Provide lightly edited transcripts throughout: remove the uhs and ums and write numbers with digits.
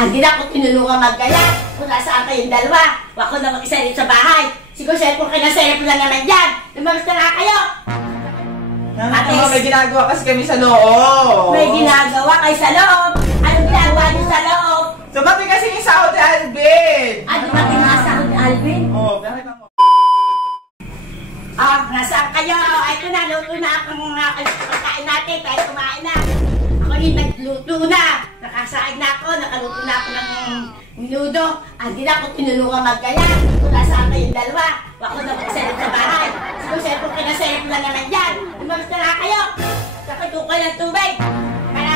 Hindi na ako tinulungan mag-gala. Kung nasaan kayong dalawa. Ako na mag-isa rin sa bahay. Siguro cellphone kayo na cellphone lang naman yan. Lumabas na nga kayo. May ginagawa kasi kami sa loob. May ginagawa kayo sa loob. Anong ginagawa niyo sa loob? Sumating kasi yung sahod ni Alvin. Dumating nga sahod ni Alvin? Oo, bakit mo? Nasaan kayo? Ito na, luto na ang mga pagkain natin. Tayo kumain na. Ako yung nagluto na. Nakasain na ako. Nakaluto na ako ng minudo. Hindi na ako tinulungan mag-gala. Kung nasaan kayong dalawa. Ako na mag-isa rin sa bahay. Siguro cellphone kayo na cellphone lang naman yan. Lumabas na nga kayo. Kapatukay ng tubig. Para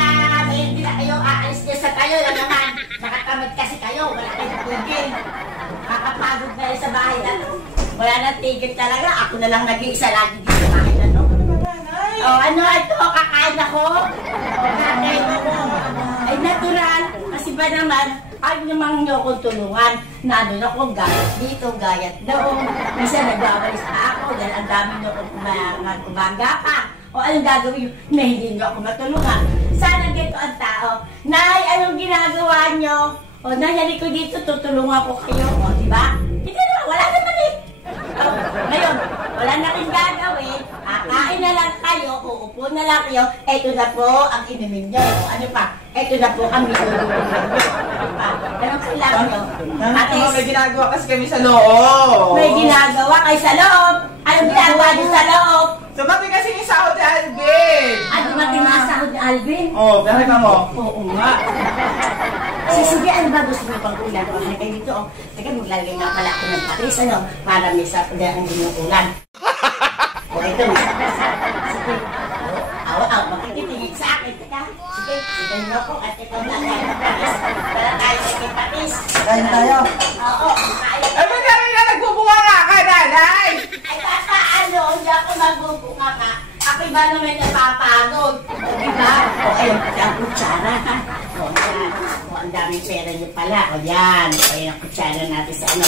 hindi na kayo aalis niya sa tayo lang naman. Nakatamad kasi kayo. Wala kayong tigil. Kakapagod na yun sa bahay na to. Wala nang tigil talaga. Ako na lang nag-iisa lagi dito sa bahay na to. Ano ito? Kakain ako? Kakain ako. Ay natural. Kasi ba naman, ay namang nyo akong tulungan. Nandun ako, gayat dito, gayat doon. Minsan nagbabalis pa ako dahil ang dami nyo akong kumaga pa. O anong gagawin nyo na hindi nyo ako matulungan? Sana dito ang tao. Nay, anong ginagawa nyo? O nangyari ko dito, tutulungan ko kayo. O diba? Hindi na, wala naman eh. Ngayon, wala na rin gagawin. Kain na lang kayo, uupo na lang kayo. Ito na po ang inumin nyo. Ano pa? Ito na po ang minulungan nyo. Ano pa? Anong kailangan nyo? May ginagawa kasi kami sa loob. May ginagawa kayo sa loob. Anong ginagawa nyo sa loob? Sumating kasi yung sahod ni Alvin. Dumating nga sahod ni Alvin? Oo, bakit mo? Oo nga. Sige, ano ba gusto mo pang ulan? Ay, kayo dito, teka, maglalagay nga pala ako ng patis, ano? Para may sa ang ginuulan. O, ito, may patis. Sige. Makikitingin sa akin. Teka, sige, sige nyo ako at ikaw na tayo ng patis. Para tayo sa patis. Kain tayo. Oo, kain. Ay, magkano na nagbubunga nga ka, nanay? Ay, paano? Hindi ako magbubunga ka. Ako'y ba naman napapagod? O, diba? O, ayun, ang kutsara, ha? O, yan. O, ang daming pera niyo pala. O, yan. O, ayun ang kutsara natin sa ano.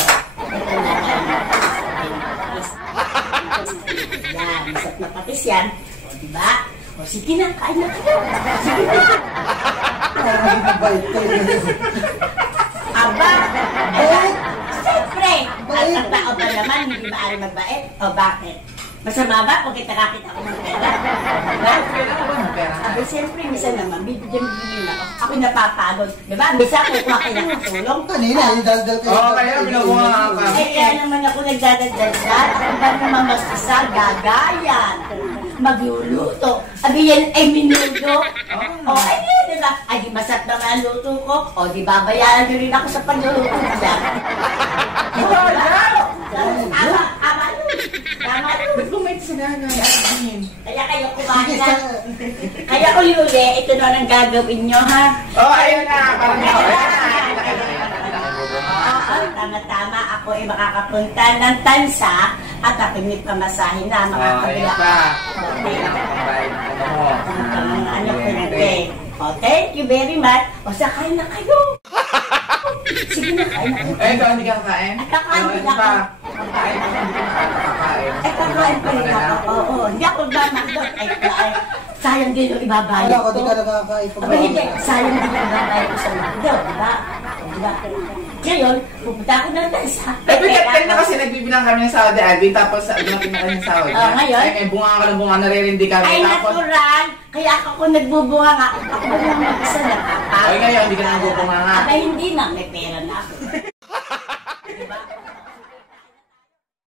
Ito na tayo patis. Yan, masap na patis yan. O, diba? O, sige na, kain na kayo. Sige na. Aba, siyempre, ang tao ba naman, hindi maaari magbait? O, bakit? Masama ba kung kita-kakita ako ng pera? Diba? Sabi, siyempre, minsan naman, bibigyan ako. Ako'y napapagod. Diba? Minsan, kukuha kayo ng katulong. Kanina, idaldal kayo. Oo, kaya binabunga ka. Kaya naman ako nagdadaldal. Ako ba naman mas isa, gagayan. Magluluto. Abi yan ay minudo. O, ay yun, diba? Ay, di masat naman ang luto ko. O, di babayaran nyo rin ako sa pagluluto ko dyan. Tama yun. Tama yun. Ba't kumait si nanay, Alvin? Kaya kayo kumain na. Kaya ko Yuli, ito na ang gagawin nyo, ha? Oo, ayun na. Tama-tama. Ako ay makakapunta ng tansa at ako may pamasahin na mga kabila. Ano ko na O, thank you very much. O, sakain na kayo. Sige na, kain na kayo. Eh, ito, hindi ka kakain? Kakain din ako. Kakain ako, hindi ka kakain. Ay, kakain pa rin ako. Oo, hindi ako ba makdot. Ay, sayang din yung ibabayad Wala ko. ko, di ka nakakain. Aba, hindi. Sayang din yung ibabayad ko sa makdot, diba? Diba? Ngayon, pupunta ako ng tansa. Eh, kanina kasi nagbibilang kami ng sahod ni Alvin, tapos dumating na kami ng sahod niya. Ngayon? Ay, may bunga ka ng bunga, naririndi kami. Ay, natural. Kaya ako nagbubunga nga. Ako ba naman mag-isa na? Ay, ngayon, hindi ka na nagbubunga nga. Aba, hindi na. May pera na ako.